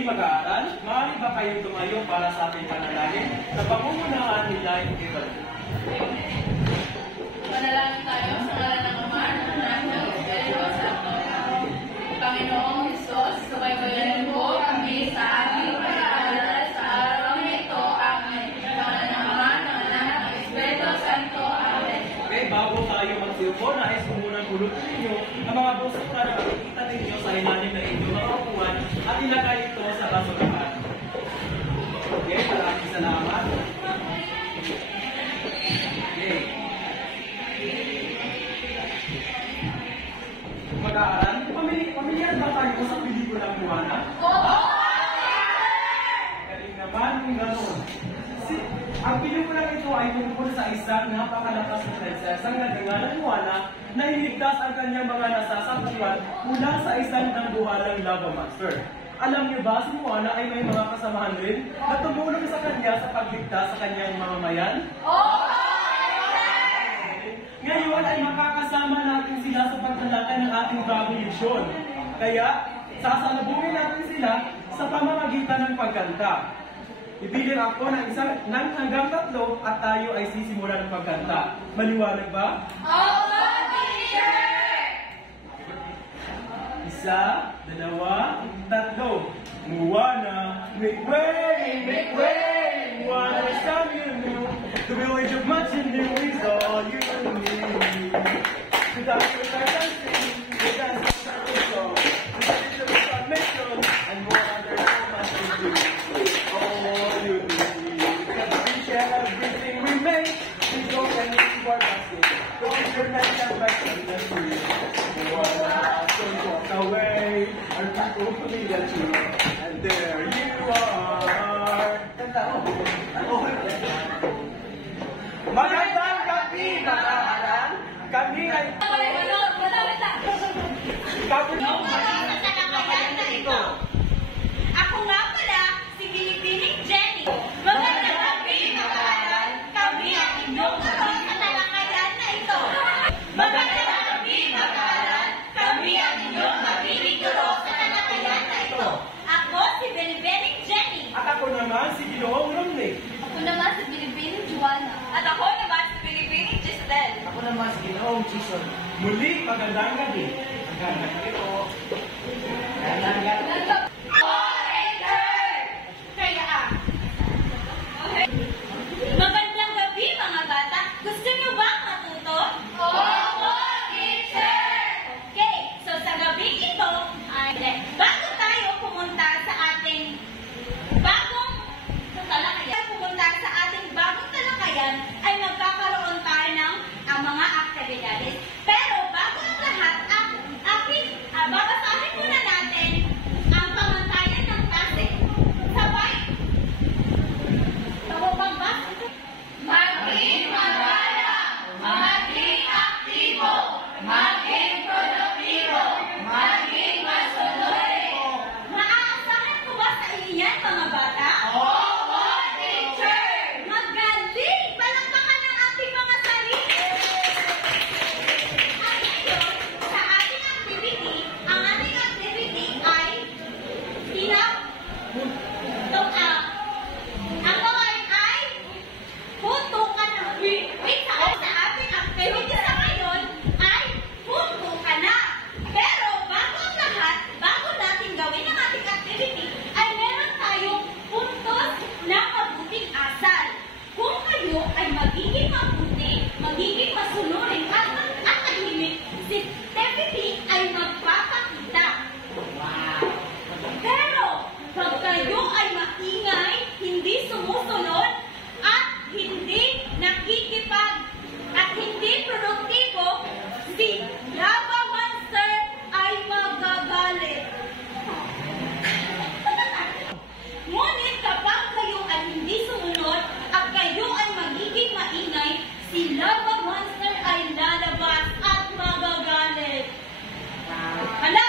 Muli mag-aaral, maaari ba kayong tumayo para sa ating panalangin sa pangungunahan ni Life Giver? Manalangin tayo sa ngalan ng Ama, ng Anak, ng Espiritu Santo. Panginoong Hesus, subaybayan mo kami sa aming pag-aaral sa araw na ito. Amen. Sa ngalan ng Ama, ng Anak, ng Espiritu Santo. Amen. Okay, bago tayo magsiupo, nais ko munang pulutin ninyo ang mga busok na makikita ninyo sa ilalim na inyong mga upuan at ilagay ito sa basurahan. Okay, maraming salamat. Okay. Mag-aaral, pamilyan ba tayo sa pelikulang Moana? Oo! Galing naman kung gano'n. Ang pelikulang ito ay tungkol sa isang napakalakas na prinsesa na nangalan Moana na hinigtas ang kanyang mga nasasakupan mula sa isang dambuhalang lava monster. Alam niyo ba, si Moana ay may mga kasamahan rin na tumulong sa kanya sa pagligtas sa kanyang mamamayan? Oo! Ngayon ay makakasama natin sila sa pagtalakay ng ating bagong misyon. Kaya, sasalubungin natin sila sa pamamagitan ng pagkanta. Ibiling ako ng hanggang 3 at tayo ay sisimulan ng pagkanta. Maliwanag ba? Oo, teacher! 1, 2, 3. Moana, make way, Moana is coming new. The village of Machin New is all you need. The dancers are dancing, the dancers are song. The citizens are mission, and Moana there's so much to do. All you need, because we share everything we make. We go and we keep our basket. The future night and back to the free. Moana, don't walk away. Our people believe that you, and there you are. Magandang gabi, mag-aaral. Kami ay... Ako nga pala, si Pilipining Jenny. Magandang gabi, mag-aaral. Kami ang inyong guro sa talakayan na ito. Magandang gabi, mag-aaral. Kami ang inyong magiging guro sa talakayan na ito. Ako si Pilipining Jenny. At ako naman si Ginoong Romney. Ako naman si Pilipining Juana. At ako naman si Pilipining Giselle. Ako naman si Ginoong Jason. Muli, magandang gabi. Magandang gabi po. Magandang gabi. Magandang gabi mga bata. Gusto niyo ba matuto? Oo, teacher! Okay, so sa gabi ito, bago tayo pumunta sa ating bagong talakayan, ay magkakaroon tayo ng mga aktibidades. Pero bago ang lahat, babasahin muna natin ang pamantayan ng klase. Sabay! Maging magala, maging aktibo, maging produktibo, maging masunurin. Maaasahan ko ba sa inyo yan, mga bata? Oo, teacher! Magaling! Palakpakan ng ating mga sarili! At ngayon, sa ating activity, ang ating activity ay ang gawain ay putukan na. Sa ating activity sa ngayon ay putukan na. Pero bago ang lahat, bago natin gawin ang ating activity, ay meron tayong puntos na mabuting asal. Kung kayo ay magiging mabuti, magiging masunurin at tahimik, si Tepiti ay magpapakita. Pero pag kayo ay maingay, hindi sumusunod, at hindi nakikipag, at hindi produktibo, si Lava Monster ay magagalit. Ngunit kapag kayo ay hindi sumunod, at kayo ay magiging maingay, si Lava Monster ay lalabas at magagalit. Hala!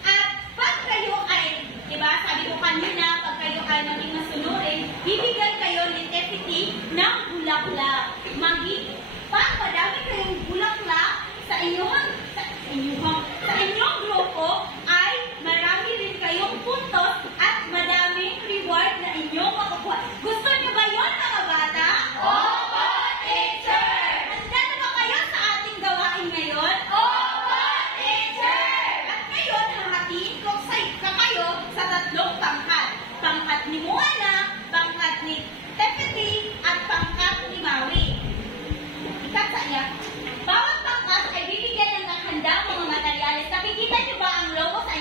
At pag kayo ay, diba, sabi ko kanina, pag kayo ay maging masunurin, bibigyan kayo ni Tepiti ng bulaklak. Pag madami kayong bulaklak sa inyong grupo, ay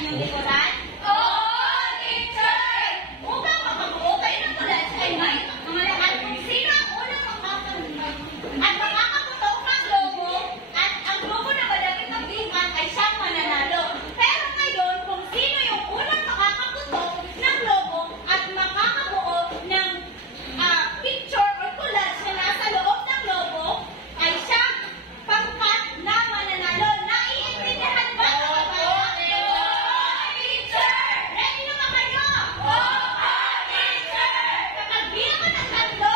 inyong likuran? Oo, teacher! Upang makabuo kayo ng college ay may at kung sino ang unang makakaputok ng logo at ang logo na madaming magbingan ay siyang mananalo. Pero ngayon, kung sino yung unang makakaputok ng logo at makakabuo ng picture or collage na nasa loob ng logo ay siyang pangkat na mananalo. Naiintindihan ba? Teacher! Ready na ba kayo? Oo, teacher! Kapag bilang ko ng tatlo,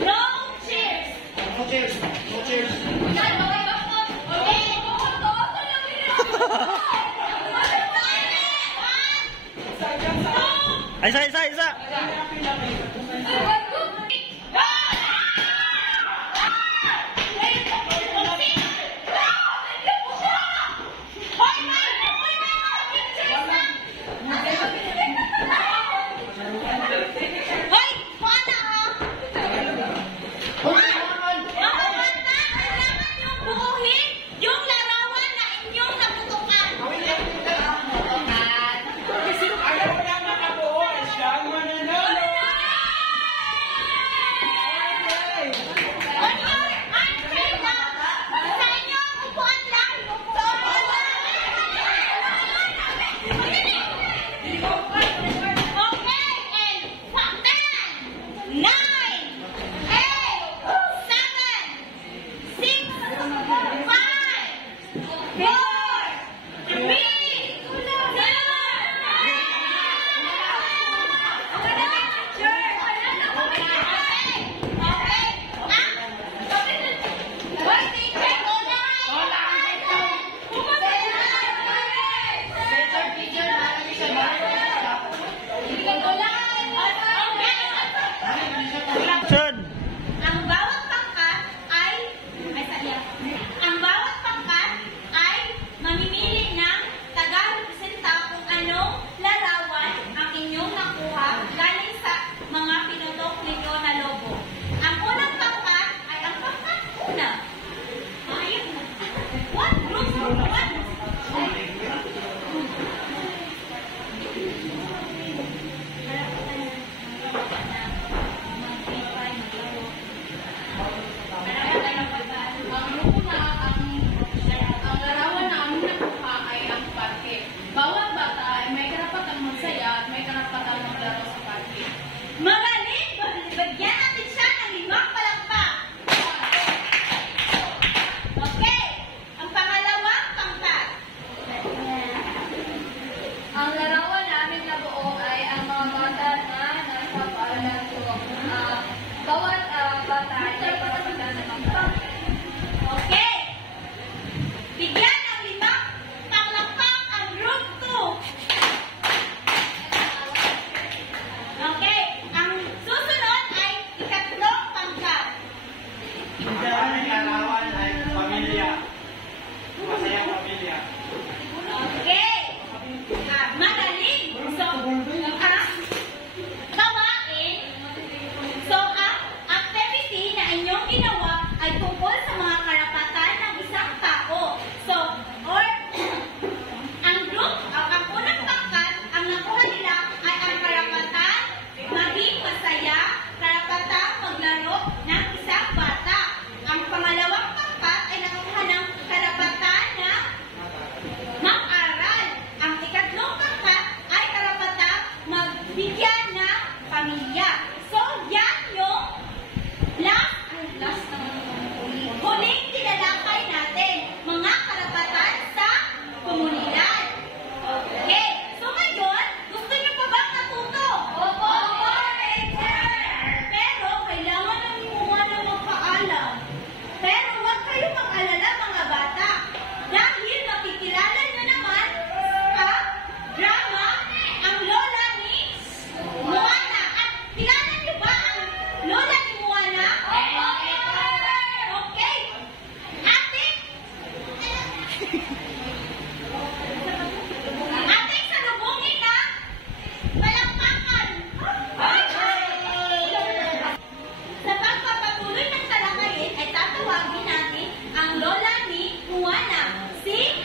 no cheers! No cheers! No cheers! Isa! Ayaw na makabuo, siyang mananalo! Sa pagpapatuloy ng talakayin ay tatawagin natin ang lola ni Juana, si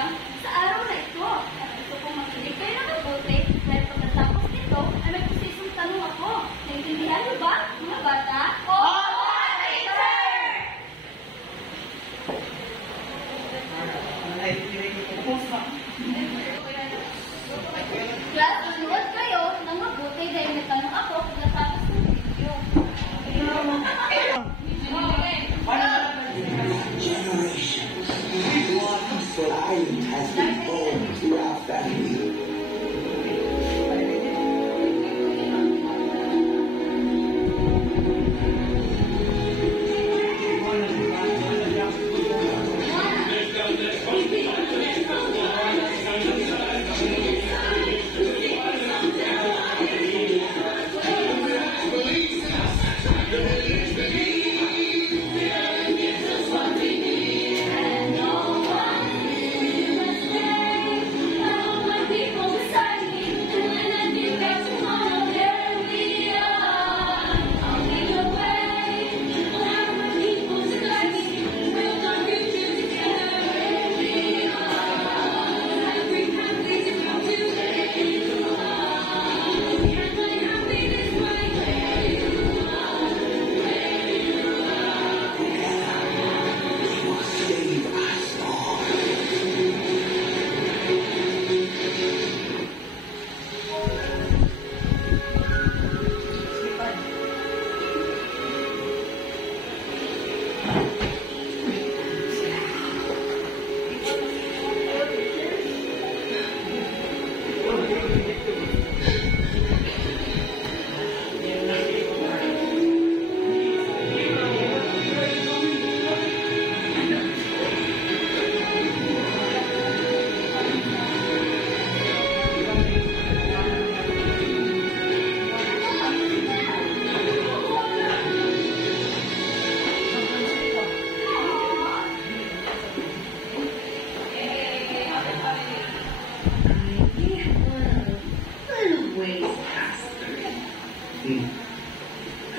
lang sa araw na ito. At gusto kong makinig kayo ng mabuti dahil pagkatapos nito ay may posisong tanong ako. Naintindihan niyo ba, mga bata? Oo, teacher! Class, manood kayo ng mabuti dahil may tanong ako pagkatapos ng video. Generations, one flying has been born to our family.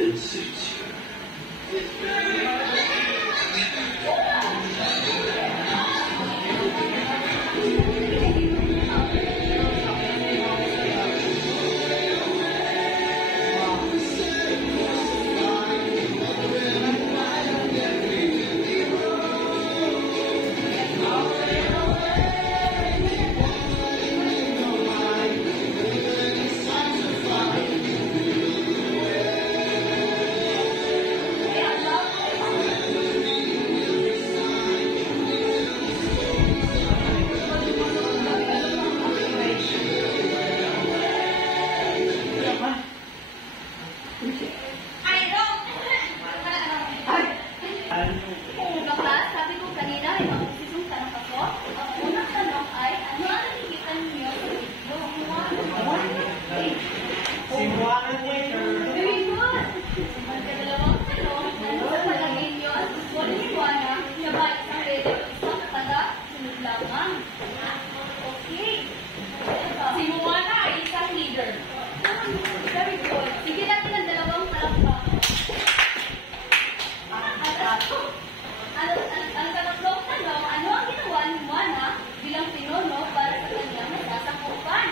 It suits you. Oo, baklas, sabi ko kanina, may mga posisong tanong ako. Ang unang tanong ay, ano ang nakikita ninyo sa video? Very good! Ang dalawang tanong, ano sa palagay niyo at gusto ni Juana na ba isang letter o isang taga? Sunod lamang. Okay. Si Juana ay isang leader. Very good. Sige natin ang dalawang palakpak. Ang katatlong tanong, ano ang ginawa ni Juana bilang pinuno para sa kanyang nasasakupan?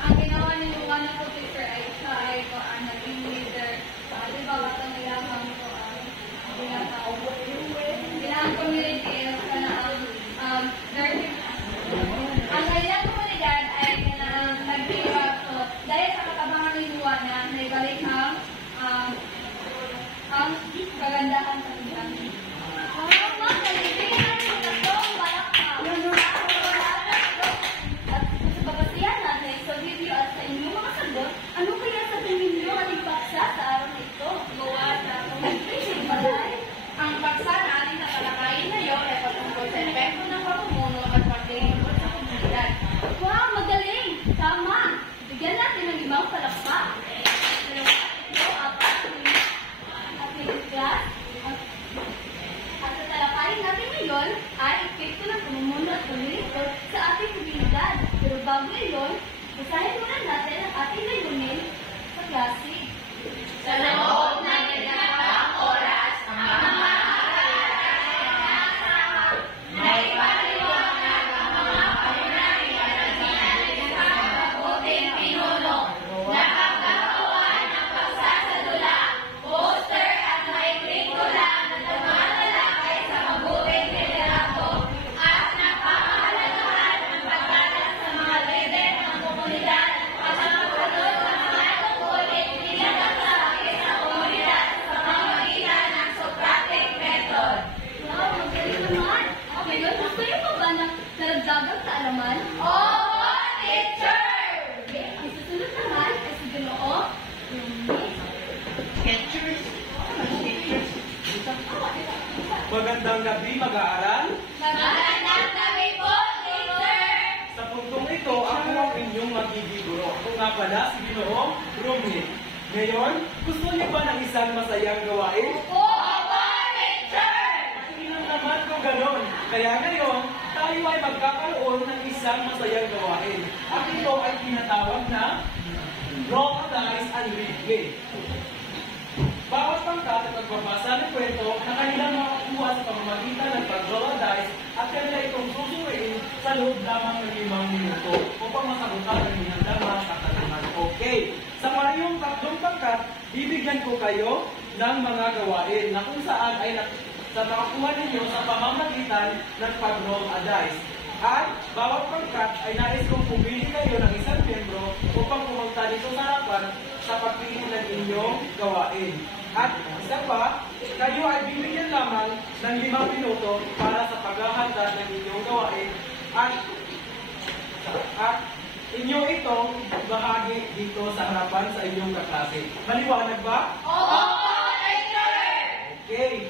Ang ginawa ni Juana po, teacher, ay siya ay naging leader. Di ba, baka nilamang ko ginawang community is ang kanilang komunidad ay nag-iwag ko dahil sa katabangan ni Juana na ibalik ang kagandahan sa kanyang. Nalibigyan natin ang tatlong palakpak. At sa babasihan natin sa video at sa inyong mga sagot, ano kaya sa tingin niyo ating paksa sa araw na ito? Gawa sa communication balay. Ang paksa na ating nakalakayin ngayon ay patungkol sa epekto ng pamumuno at paglilingkod sa komunidad. Wow, magaling! Tama! Bigyan natin ng 5 palakpak. Class. Magandang gabi, mag-aaral. Magandang gabi po, teacher! Sa puntong ito, ako ang inyong magiging guro. Ako nga pala si Ginoong Romney. Ngayon, gusto niyo ba ng isang masayang gawain? Opo, teacher! Tingnan naman kung ganon. Kaya ngayon, tayo ay magkakaroon ng isang masayang gawain. At ito ay tinatawag na roll the dice and read game. Bawat pangkat at pagbabasa ng kwento na kanilang makakuha sa pamamagitan ng pag-roll the dice at kanila itong susurin sa loob lamang ng 5 minuto upang masagutan ang inyong mga katanungan. Okay. Sa mayong tatlong pangkat, bibigyan ko kayo ng mga gawain na kung saan ay sa makakuha ninyo sa pamamagitan ng pag-roll a dice. At bawat pangkat ay nais kong pumili kayo ng isang membro upang pumunta dito sa harapan sa pagpili ng inyong gawain. At isa pa, kayo ay bibigyan lamang ng 5 minuto para sa paghahanda ng inyong gawain at inyo itong bahagi dito sa harapan sa inyong kaklase. Maliwanag ba? Opo, teacher! Okay.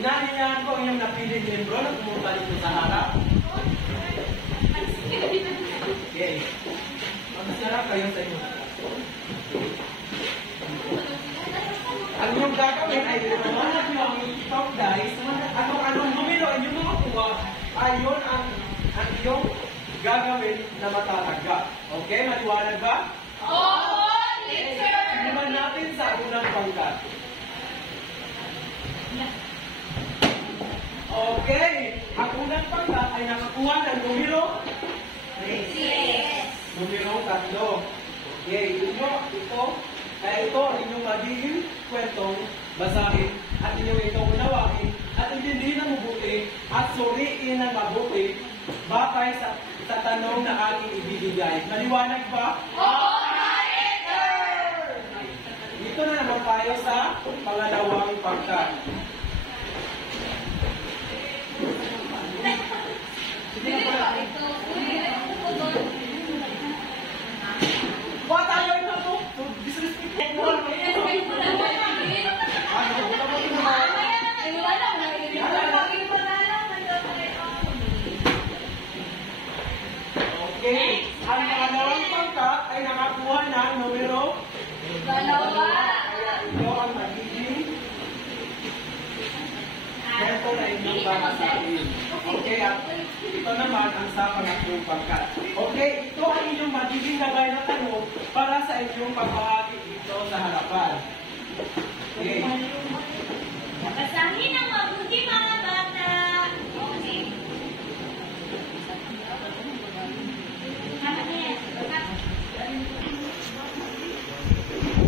Inaanyayahan ko ang inyong napiling membro na pumunta dito sa harap. Okay. Mag-sarap kayo sa inyong kaklase. Ang inyong gagawin ay lumanap nyo ang top dice. Anong numero ang inyong makakuha ay yun ang inyong gagawin na matatagap. Okay? Maliwanag ba? Opo, teacher! Tingnan natin sa unang pangkat. Okay. Ang unang pangkat ay nakakuha ng numero? Yes! Numero 3. Okay. Ito. Kaya ito ang inyong magiging kwentong basahin at inyong itong unawain at intindihin ng mabuti at suriin ng mabuti batay sa tanong na aking ibibigay. Maliwanag ba? Opo, teacher! Dito na naman tayo sa pangalawang pangkat. What tayo na to? Disrespect mo. Okay. Ang pangalawang pangkat ay nakakuha ng numero 2. kaya ito ang magiging kwento na inyong babasahin. Okay, at ito naman ang sa pangatlong pangkat. Okay, ito ang inyong magiging gabay na tanong para sa inyong pagbahagi dito sa harapan. Okay. Basahin ang mabuti, mga bata. Okay.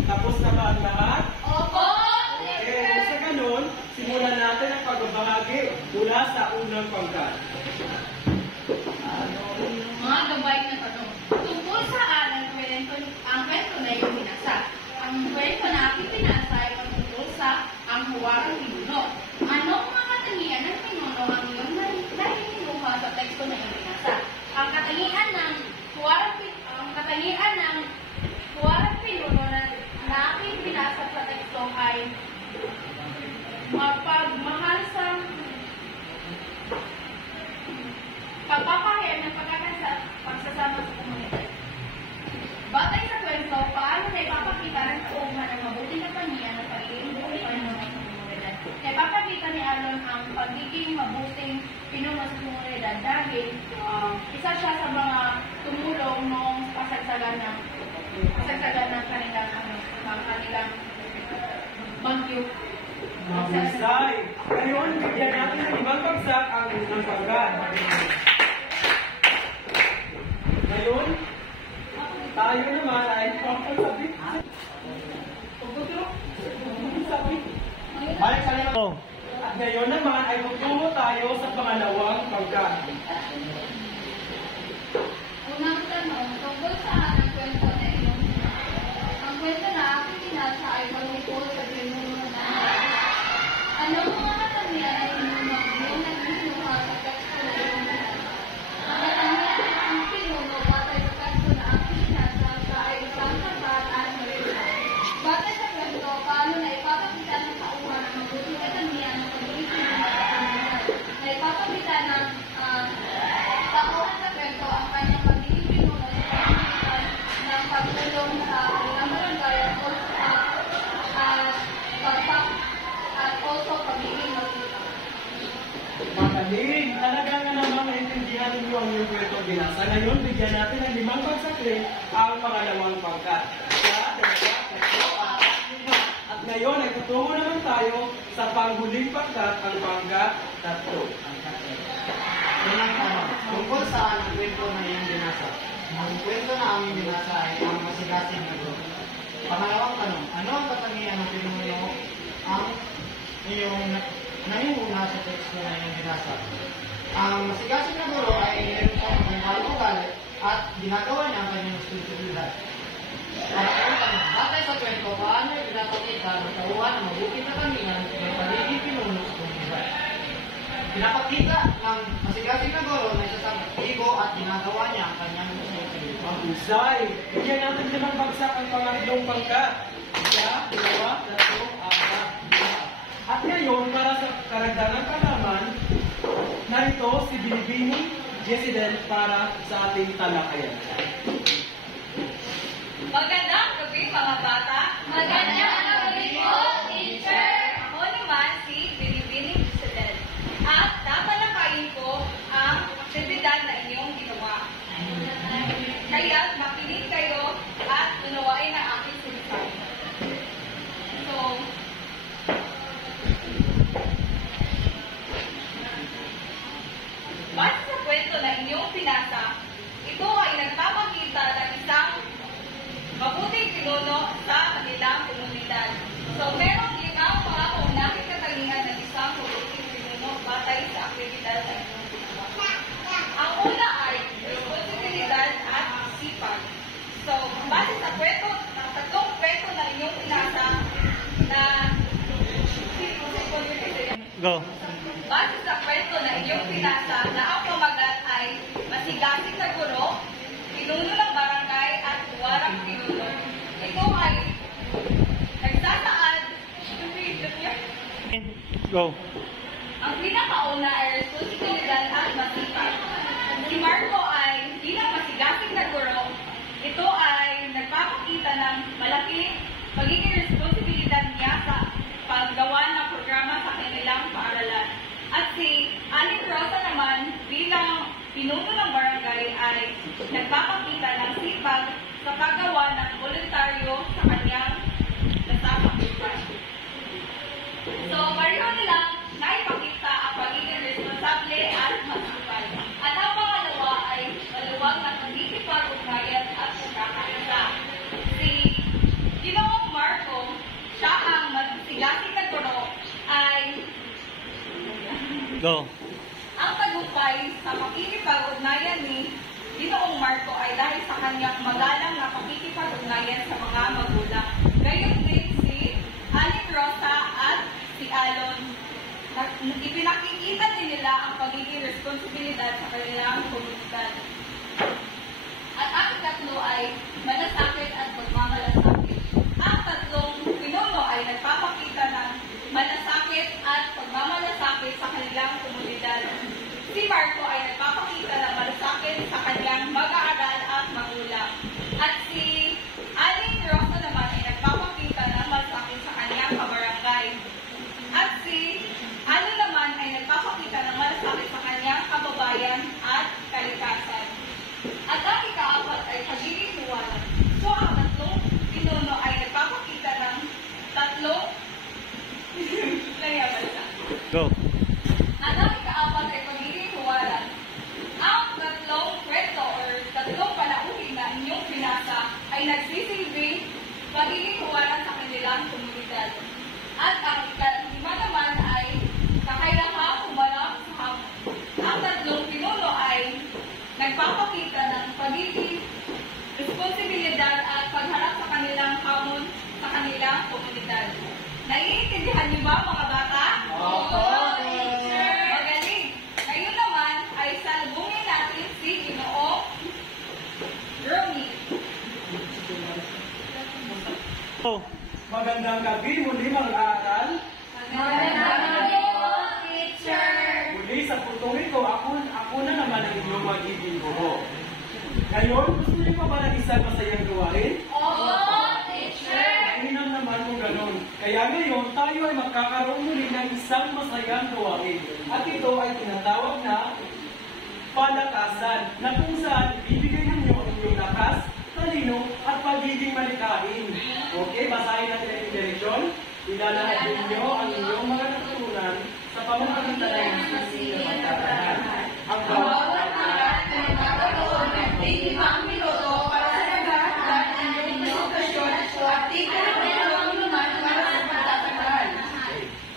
Tapos na ba ang lahat? Opo, Okay, sa ganun, simulan natin ang pagbabahagi mula sa unang pangkat. Mga gabay na tanong. Tungkol saan ang kwento na iyong binasa? Ang kwento na aking binasa ay patungkol sa ang huwarang pinuno. Anong mga katangian ng pinuno ang iyong narinuha sa teksto na iyong binasa? Ang katangian ng huwarang pinuno na aking binasa sa teksto ay mapagmahal sa pagpapahayag ng pagsasama sa komunidad. Batay sa kwento, paano na ipapakita ng kaugma ng mabuting katangian ng pagiging pinuno sa komunidad? Ipapakita ni Aaron ang pagiging mabuting pinuno sa komunidad dahil isa siya sa mga tumulong noong kasagsagan ng kanilang bagyo. Mahusay. Ngayon, bigyan natin ng ibang bagsak ang unang pangkat. Ngayon, tayo naman ay pagkakasabit. Balik sa lima. At ngayon naman ay magtungo tayo sa pangalawang pangkat. Unang tanong, tungkol saan ang kwento na iyong ang kwento na aking binasa ay patungkol sa pinuno na anong mga katangian ay iyong nagbinuha sa teksto na iyong binasa? Ang katangian ng ang pinuno batay sa teksto na aking binasa ay isang sapat at marita. Batay sa kwento, paano na ipapakita ng kauhan ang mabuting katangian ng pagiging pinuno sa Galing! Talaga nga naman naintindihan niyo ang iyong kwento binasa. Ngayon, bigyan natin ng 5 pagsakli ang pangalawang pangkat. At ngayon ay tutungo naman tayo sa panghuling pangkat, ang pangkat 3. Unang tanong, tungkol saan ang kwento na iyong binasa? Ang kwento na aming binasa ay ang masigasig na guro. Pangalawang tanong, ano ang katangian ng pinuno ang iyong nangunguna sa teksto na iyong binasa? Ang masigasig na guro ay mayroon sa magandang ugali at ginagawa niya ang kanyang responsibilidad. Pangalawang tanong, batay sa kwento, paano ay pinapakita ng tauhan ng mabuti na katangian ng pagiging pinuno sa komunidad? Pinapakita ng masigasig na guro na isa sa igo at ginagawa niya ang kanyang responsibilidad. Ang husay! Bigyan natin 5 bagsak ang pangatlong pangkat. 1, 2, 3, 4, 5. At ngayon, para sa karagdagang kalaman, narito si Binibini Jesidel para sa ating talakayan. Magandang gabi mga bata. Magandang gabi po, teacher. Ako naman si Binibini Giselle. At tatalakayin ko ang aktibidad na inyong ginawa. Kaya makinig kayo at unawain ang aking sinasabi. So, base sa kwento na inyong pinasa, ito ay nagpapakita ng isang mabuting pinuno sa kanilang komunidad. So, merong 5 mga kaunahing katangian ng isang mabuting pinuno batay sa aktibidad na inyong ginawa. Ang una ay responsibilidad at sipag. So, base sa kwento, ng 3 kwento na inyong pinasa na Go! base sa kwento na inyong pinasa na ang pamagat ay masigasig na guro, pinuno ng barangay at huwarang pinuno. Ito ay nagsasaad. Go! Ang pinakauna ay responsibilidad at masipag. Si Marco ay bilang masigasig na guro, ito ay nagpapakita ng malaking pagiging responsibilidad niya sa paggawa ng programa sa kanilang paaralan. At si Aling Rosa naman bilang pinuno ng barangay ay nagpapakita ng sipag sa paggawa ng voluntaryo sa kanyang nasasakupan. So, pareho nilang naipakita ang pagiging responsable at masipag. At ang pangalawa ay maluwag na pagkikipag-ugnayan at pagkakaisa. Si Ginoong Marco, siya ang masigasig na guro, ay Go! ang tagumpay sa pakikipag-ugnayan ni Ginoong Marco ay dahil sa kanyang magalang na pakikipag-ugnayan sa mga magulang. Gayon din si Aling Rosa at si Alon. Ipinakikita din nila ang pagiging responsibilidad sa kanilang komunidad. At ang 3 ay malasakit at pagmamalasakit. Ang 3 pinuno ay nagpapakita ng malasakit at pagmamalasakit sa kanilang komunidad. Si Marco ay nagpapakita ng malasakit sa kanyang mag-aaral at magulang. At si Aling Rosa naman ay nagpapakita ng malasakit sa kanyang kabarangay. At si Ano naman ay nagpapakita ng malasakit sa kanyang kababayan at kalikasan. At ang ika-4 ay pagiging tiwala. So ang 3 pinuno ay nagpapakita ng 3 layabalsa. Go! At ang ika-4 ay pagiging tiwala. Ang 3 kwento or 3 panauhin na inyong pinasa ay nagsisilbing pagiging tiwala sa kanilang komunidad. At ang ika-5 naman ay kakayahang humarap sa hamon. Ang 3 pinuno ay nagpapakita ng pagiging responsibilidad at pagharap sa kanilang hamon sa kanilang komunidad. Naiintindihan niyo ba mga bata? Opo, teacher! Magaling! Ngayon naman ay salubungin natin si Ginoong Romy. Go! Magandang gabi, muli mag-aaral. Magandang gabi po, teacher! Muli sa putong ito, ako na naman ang inyong magiging guro. Ngayon, gusto niyo pa ba ng isang masayang gawain? Oo, teacher! Mainam naman kung ganun. Kaya ngayon, tayo ay magkakaroon muli ng isang masayang gawain. At ito ay tinatawag na palakasan, na kung saan bibigay ninyo ang inyong lakas, talino, at pagiging malikain. Okay, basahin natin ang direksyon. Ilalahad ninyo ang inyong mga natutunan sa pamamagitan ng masisilip at pagtatanan. Ang bawat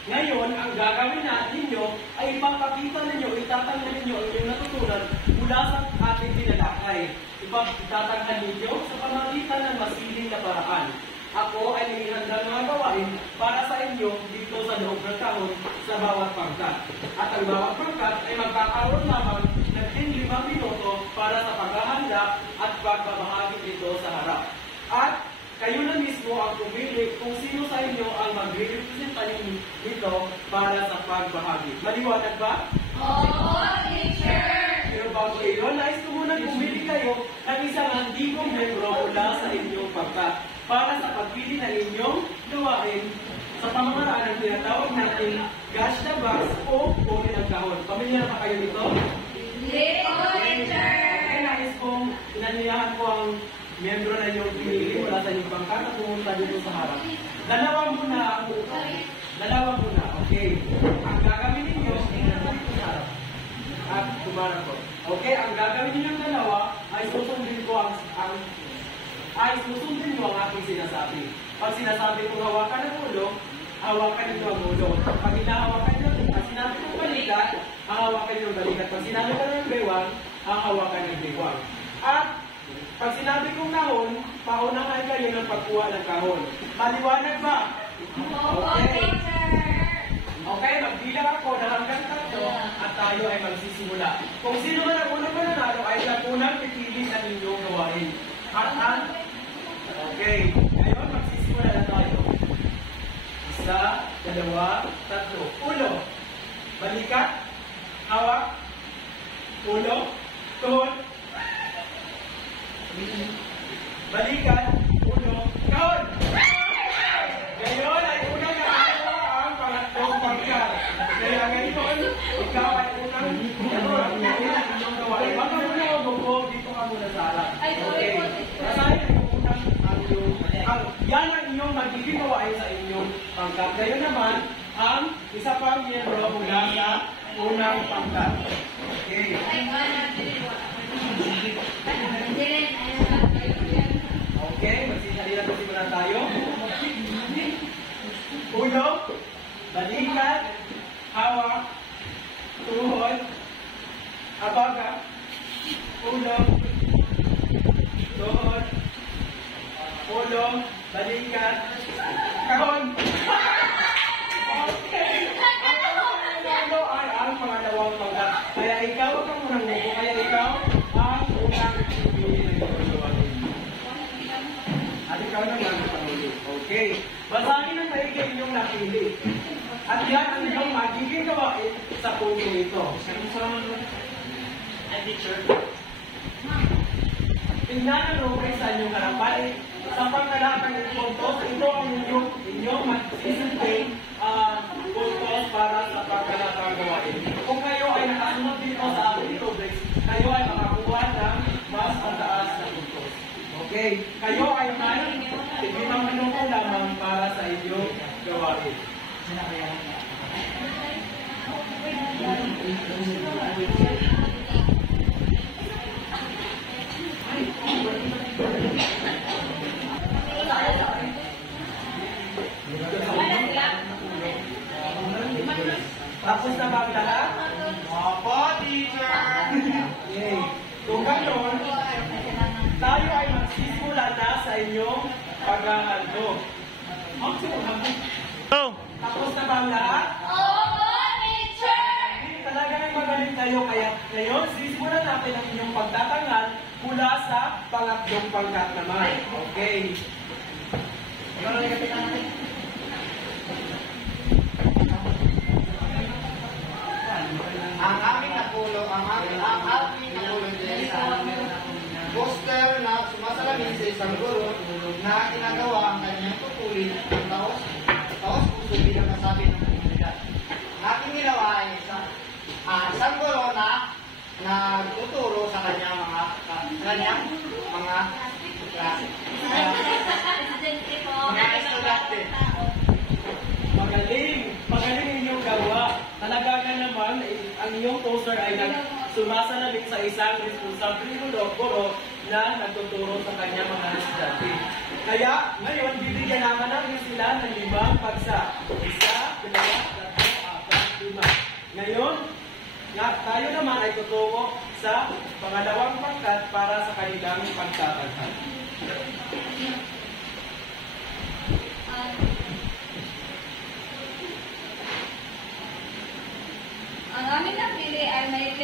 ngayon, ang gagawin natin ninyo ay ipapakita ninyo, itatanggal ninyo ang inyong natutunan mula sa ating tinalakay. Itatanggal ninyo sa pamagitan ng masiling na paraan. Ako ay may handang mga gawain para sa inyo dito sa loob ng kahon sa bawat pangkat. At ang bawat pangkat ay magkakaroon lamang ng 5 minuto para sa paghahanda at pagbabahagi dito sa harap. At kayo na mismo ang pumili kung sino sa inyo ang magre-representa nito para sa pagbahagi. Maliwanag ba? Oo, teacher! Pero bago iyon, nais ko muna pumili kayo ng isang antigong membro mula sa inyong pangkat para sa pagpili ng inyong gawain sa pamamaraan ng tinatawag natin gosh the box o uri ng kahon. Pamilyar pa kayo nito? Hindi po, teacher! Okay, nais kong inaniyahan ko ang miyembro na inyong pinili mula sa inyong pangkat at pumunta dito sa harap. Dalawa muna, okay. Ang gagawin ninyo, dito sa harap. At tumarap ko. Okay, ang gagawin ninyong dalawa ay susundin ko susundin mo ang aking sinasabi. Pag sinasabi kong hawakan ng ulo, hawakan nito ang ulo. Pag hinahawakan nyo, pag sinabi kong balikat, hawakan nyo ang balikat. Pag sinabi ko ng baywang, hawakan ng baywang. At pag sinabi kong kahon, paunahan kayo ng pagkuha ng kahon. Maliwanag ba? Okay. Okay, magbilang ako na hanggang 3 at tayo ay magsisimula. Kung sino man ang unang mananalo ay siya unang pipili ng inyong gawain. Okay, ngayon magsisimula na tayo. 1, 2, 3. Ulo. Balikat. Hawak. Ulo. Tuhod. Balikat. Ulo. Kahon. Ngayon ay unang nakagawa ang pangatlong pangkat. Kaya ngayon, ikaw ay unang inyong gawain. Wag ka muna o bubog, dito ka muna sa harap. Okay. Kasahin ang unang yan ang inyong magiging gawain sa inyong pangkat. Ngayon naman, ang isa pang miyembro mula sa unang pangkat. Okay. Okay, magsisalita po simula tayo. Ulo, balikat, hawak, tuhod, abaga, ulo, tuhod, ulo, balikat, kahon. Okay. Ang ay ang pangalawang pangkat. Kaya ikaw ang unang mubo. Kaya ikaw ang unang pipili ng iyong gawain. At ikaw naman ang pangulo. Okay. Basahin ang maigi inyong napili. At yan ang inyong magiging gawain sa punto ito. Tingnan ang rupay sa inyong harapan. Sa pagkalapan ng puntos, ito ang inyong magsisilbing puntos para sa pagkalapang gawain. Kung kayo ay nakasunod dito sa ating rubrics, kayo ay makakuha ng mas mataas na puntos. Okay? Kayo ay may 5 minuto lamang para sa inyong gawain. Tapos na ba ang lahat? Opo, teacher! Okay. Kung gano'n, tayo ay magsisimula na sa inyong paghahandog. Tapos na ba ang lahat? Oo, teacher! Talagang magaling tayo kaya ngayon, sisimulan natin ang inyong pagtatangal mula sa pangatlong pangkat naman. Okay. Ang aming nakulong din sa poster na sumasalamin sa isang guro na ginagawa ang kanyang tutulin ng taos kanyang mga klase. Presidente po. Mga estudyante. Magaling! Magaling inyong gawa. Talaga nga naman, ang inyong poster ay sumasalabit sa isang responsable guro na nagtuturo sa kanyang mga estudyante. Kaya, ngayon, bibigyan naman namin sila ng 5 bagsak. 1, 2, 3, 4, 5. Ngayon, tayo naman ay tutungo sa pangalawang pangkat para sa kanilang pagtataghan. Ang aming napili ay may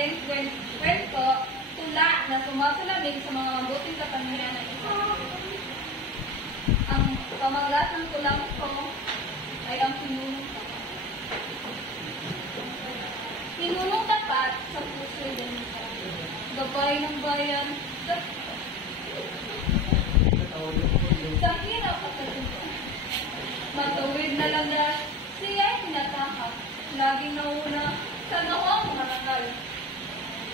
kwento, tula na sumasalamig sa mga mabuting katangian ng isa. Ang pamaglat ng tulang ito ay ang pinunong tapat. Pinunong tapat sa puso'y ganito. Gabay ng bayan, sa hirap at katunto. Matuwid na landas, siya'y tinatahak. Laging nauna sa noong marangal.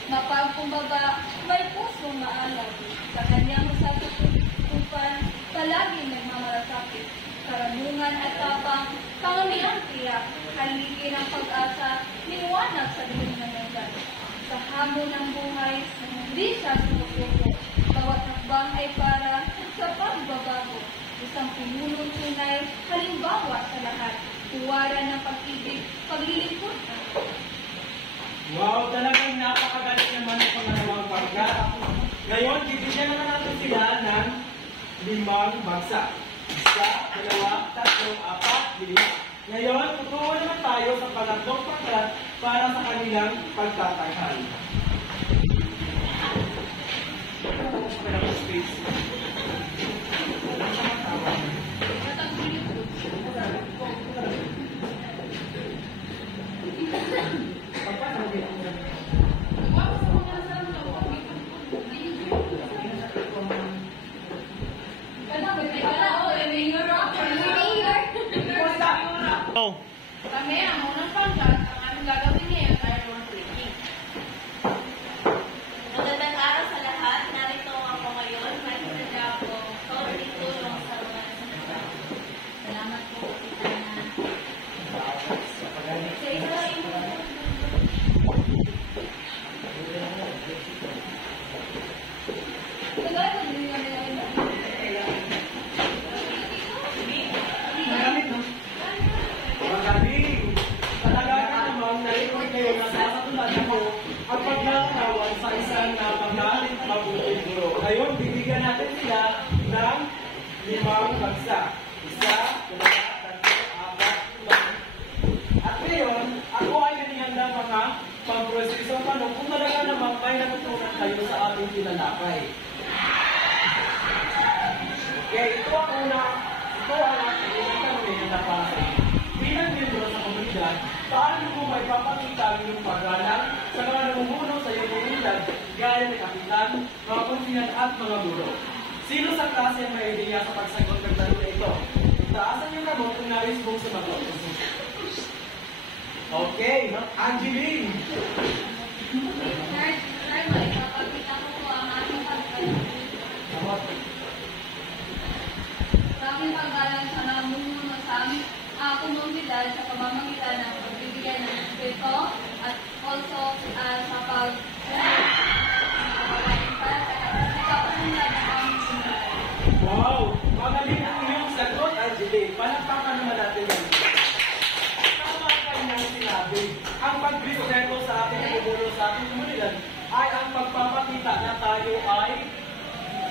Mapagkumbaba, may pusong maalam. Sa kanyang sasakupan, palagi nagmamalasakit. Karunungan at tapang, pangamihan tiyak, haligi ng pag-asa, liwanag sa dilim ng mundo. Sa hamon ng buhay, di siya sumusuko. Bawat hakbang ay para sa pagbabago. Isang pinunong tunay, halimbawa sa lahat. Tuwaran ng pag-ibig, paglilingkod. Wow, talagang napakagaling naman ang pangalawang pangkat. Ngayon, bibigyan naman natin sila ng 5 bagsak. 1, 2, 3, 4, 5. Ngayon, tutungo naman tayo sa pangatlong pangkat para sa kanilang pagtataghan. Kami ang unang pangkat, ang aming gagawin ngayon ay road tripping. Magandang araw sa lahat. Narito ako ngayon. Magsasadya ako kaunting tulong sa mga nasanata. Salamat po, Tita na. Sa isa Magamit, no? Magaling! Talaga ka namang nalikod kayo na sasatulad ako ang paglakawan sa isang napagaling mabuting guro. Ngayon, bibigyan natin sila ng 5 bagsak. 1, 2, 3, 4, 5. At ngayon, ako ay nanihanda mga pang-proseso paano kung talaga namang may natutunan kayo sa ating tinalakay. Okay, ito ang una. Ito ang ating tanongin na para sa inyo. Bilang membro sa komunidad, paano mo may papakita ang iyong paggalang sa mga namumuno sa iyong komunidad gaya ng kapitan, mga konsiyan at mga guro? Sino sa klase ang may ideya sa pagsagot ng tanong na ito? Taasan niyo naman kung nais mong sumagot. Okay, Angeline! Ipapakita ko po ang aking paggalang. Sa aming paggalang sa namumuno sa aming komunidad sa pamamagitan ng pagbibigyan ng respeto at also sa pag-unlad ng aming komunidad. Wow! Magaling ang iyong sagot, Angeline. Palakpakan naman natin yan. Tama ang kanyang sinabi. Ang pag-respeto sa ating komunidad sa ating komunidad ay ang pagpapakita na tayo ay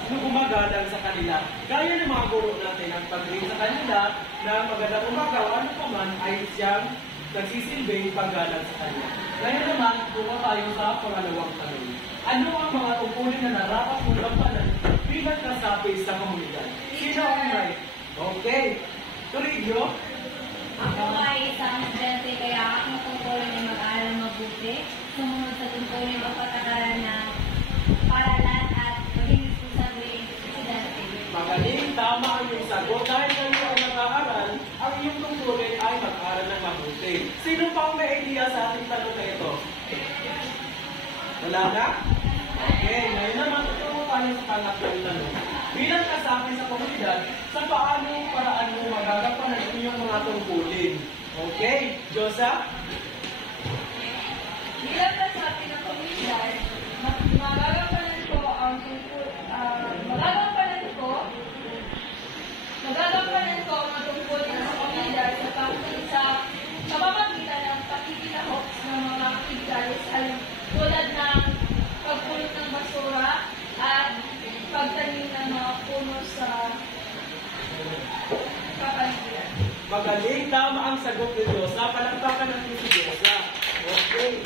gumagalang sa kanila. Gaya ng mga guro natin ang pag-ring sa kanila na magandang umagaw, ano pa man ay siyang nagsisilbing paggalang sa kanila. Gaya naman, tungo tayo sa pangalawang tanong. Ano ang mga tungkulin na narapat mong gampanan bilang kasapi sa komunidad? Sino ang may? Okay. Toribio? Ako ay isang estudyante kaya aking tungkulin ay mag-aaral mabuti, sumunod sa tungkulin o patakaran na paralan at maging responsable estudyante. Magaling, tama ang iyong sagot. Dahil kayo ay nag-aaral, ang iyong tungkulin ay mag-aaral ng mabuti. Sino pa ang may idea sa ating tanong na ito? Wala na? Okay, ngayon naman, tutulungan tayo tayo sa pangatlong tanong. Bilang kasapi sa komunidad, sa paanong paraan mo magagampanan ang iyong mga tungkulin? Okay, Josa? Bilang kasapi ng komunidad, magagampanan ko ang tungkol sa komunidad sa pamamagitan ng pakikilahok ng mga aktibidades tulad ng pagpulot ng basura at pagtanim ng mga puno sa kapaligiran. Magaling, tama ang sagot ni Josa. Palakpakan natin si Josa. Okay.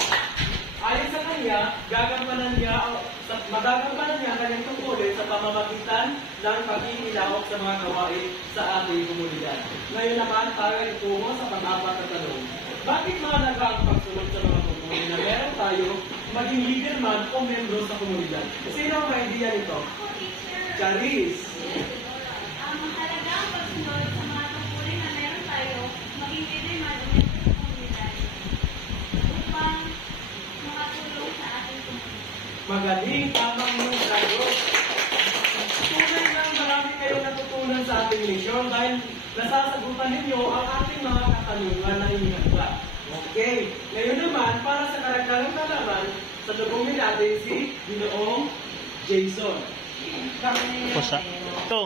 Ayon sa kanya, magagampanan niya ang kanyang tungkulin sa pamamagitan ng pagkikilahok sa mga gawain sa ating komunidad. Ngayon naman, tayo ay tungo sa pang-apat na tanong. Bakit mahalaga ang pagsunod sa mga tungkulin na meron tayo maging leader man o membro sa komunidad? Sino ang may idea nito? Ako, teacher. Charis. Ang mahalaga ang pagsunod sa mga tungkulin na meron tayo, maging leader man o membro sa komunidad upang makatulong sa ating komunidad. Magaling, tamang mong sagot. Tunay na marami kayong natutunan sa ating misyon dahil nasasagutan ninyo ang ating mga katanungan na inihanda. Okay, ngayon naman, para sa karagdagang kalaman, salubungin natin si Ginoong Jason. Ito.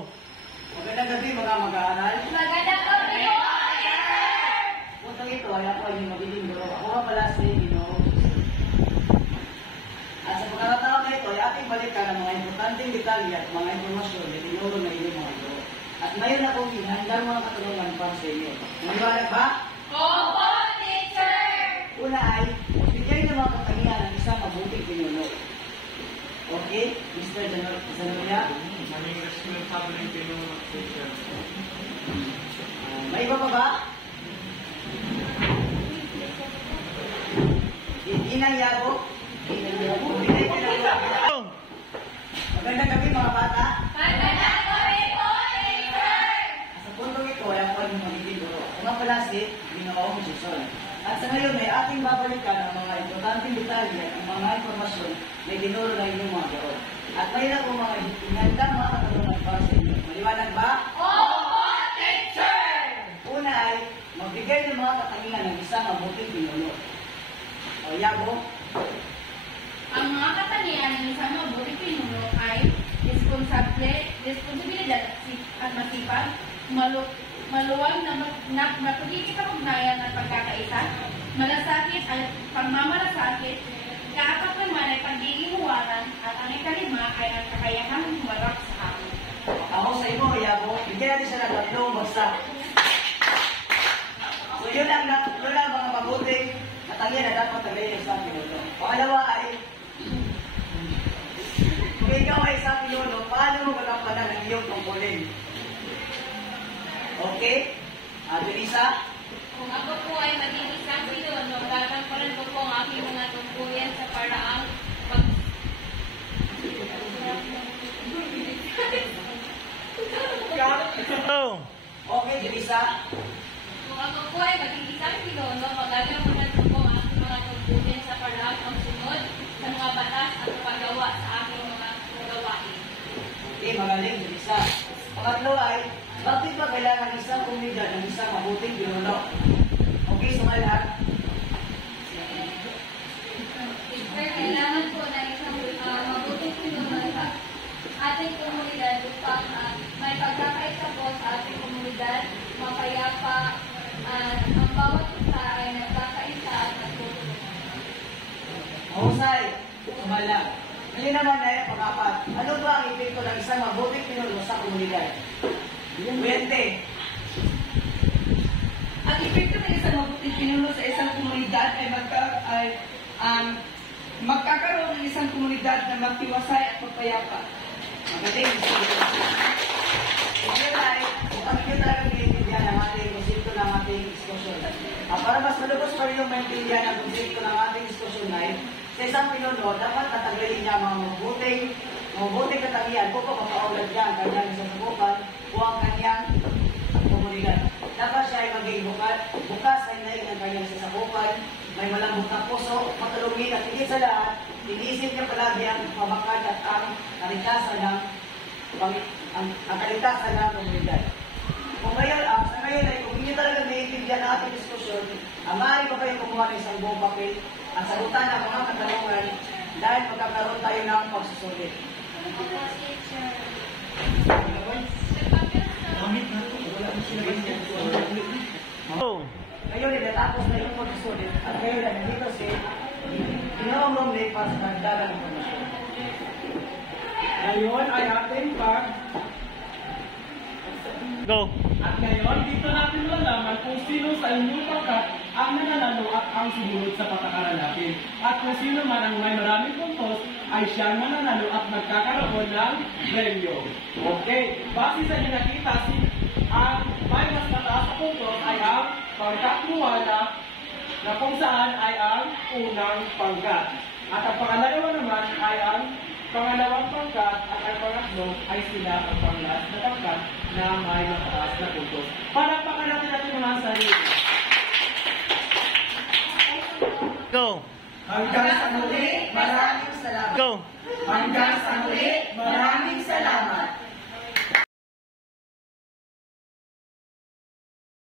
Magandang gabi mga mag-aaral. Magandang gabi po! Puntang ito ay ako ay magiging guro. Ako nga pala si Ginoong. At sa pagkakataon na ito ay ating balikan ang mga importanteng detalye at mga impormasyon na tinuro na inyong mga guro. At ngayon akong hinandang mga katanungan para sa inyo. Naniwala ba? Opo, teacher! Una ay, bigay ng mga katangian ng isang mabuting pinuno. Okay, Mr. Zanoria? Maging responsable ng pinuno, teacher. May iba pa ba? Inang Yago? Inang Yago? Binay ka ng Yago. Magandang gabi mga bata. Magandang gabi po, teacher! Sa puntong ito ay ako ang magiging guro. Ako nga pala si Ginoong Jason. At sa ngayon ay ating babalikan ang mga importanteng detalye at ang mga impormasyon na tinuro na inyong mga guro. At mayroon akong mga inandang mga katanungan para sa inyo. Maliwanag ba? Opo, teacher! Una ay, magbigay ng mga katangian ng isang mabuting pinuno. O Yago? Ang mga katangian ng isang mabuting pinuno ay responsibilidad at masipag, maluwag na mapagkikipag-ugnayan at pagkakaisa, malasakit at pagmamalasakit, kaapat naman ay pagiging huwaran, at ang ikalima ay ang kakayahang humarap sa hamon. Ako sa iyo, Yago, bigyan natin siya ng tatlong bagsak. So yun ang mga mabuting katangian na dapat tagayin ng isang pinuno. Pangalawa ay, kung ikaw ay isang pinuno, paano mo magampanan ang iyong tungkulin? Okay? Denisa? Kung ako po ay maging isang pinuno, gagampanan ko po ang aking mga tungkulin sa paraang Okay, Denisa? Kung ako po ay maging isang pinuno, magagampanan ko po ang aking mga tungkulin sa paraang pagsunod sa mga batas at paggawa sa aking mga gawain. Okay, magaling, Denisa. Pangatlo ay, bakit ba kailangan isang komunidad ng isang mabuting pinuno? Okay, sa mga lahat? Kailangan po na isang mabuting pinuno sa ating komunidad upang may pagkakaisa po sa ating komunidad, mapayapa, at ang bawat isa ay nagkakaisa at nagtutulungan. Mahusay, sumala. Ngayon naman ay pang-apat. Ano ba ang epekto ng isang mabuting pinuno sa komunidad? Buwente. Ang epekto ng isang mabuting pinuno sa isang komunidad ay magkakaroon ng isang komunidad na magtiwasay at magpayapa. Magaling. Sige tayo, kung nyo talaga naiintindihan ang ating konsepto ng ating diskusyon. Para mas malubos pa rin yung maintindihan ang konsepto ng ating diskusyon ay, sa isang pinuno, dapat tatanggalin niya mga mabuting katangian upang mapaulad niya ang kanyang sasabukan o ang kanyang komunidad. Dapat siya ay maging bukas ay naing ang kanyang sasabukan, may malambot na puso, matulungin at higit sa lahat, inisip niya palagi ang pabakad at ang kaligtasan ng ang kaligtasan ng komunidad. Kung ngayon, sa ngayon ay kung hindi talaga naiintindihan ang ating diskusyon, maaari pa kayo kumuha ng isang buong papel at sagutan ang mga katanungan dahil magkakaroon tayo ng pagsusulit. Ngayon, natapos na yung pagsusulit at ngayon ay nandito si Ginawang Romney para sa nagdala ng informasyon. Ngayon ay ating Go. At ngayon, dito natin malaman kung sino sa inyong pangkat ang nananalo at ang sumunod sa patakaran natin. At kung sino man ang may maraming puntos, ay siyang mananalo at magkakaroon ng premyo. Okay, base sa inyo nakita, ang may mas mataas na puntos ay ang pangkat Luana, na kung saan ay ang unang pangkat. At ang pangalawa naman ay ang pangalawang pangkat at ang pangatlo ay sila ang panglas na pangkat na may mataas na puntos. Palakpakan natin natin mga sarili. Go. Hanggang sa muli, maraming salamat. Go. Hanggang sa muli, maraming salamat.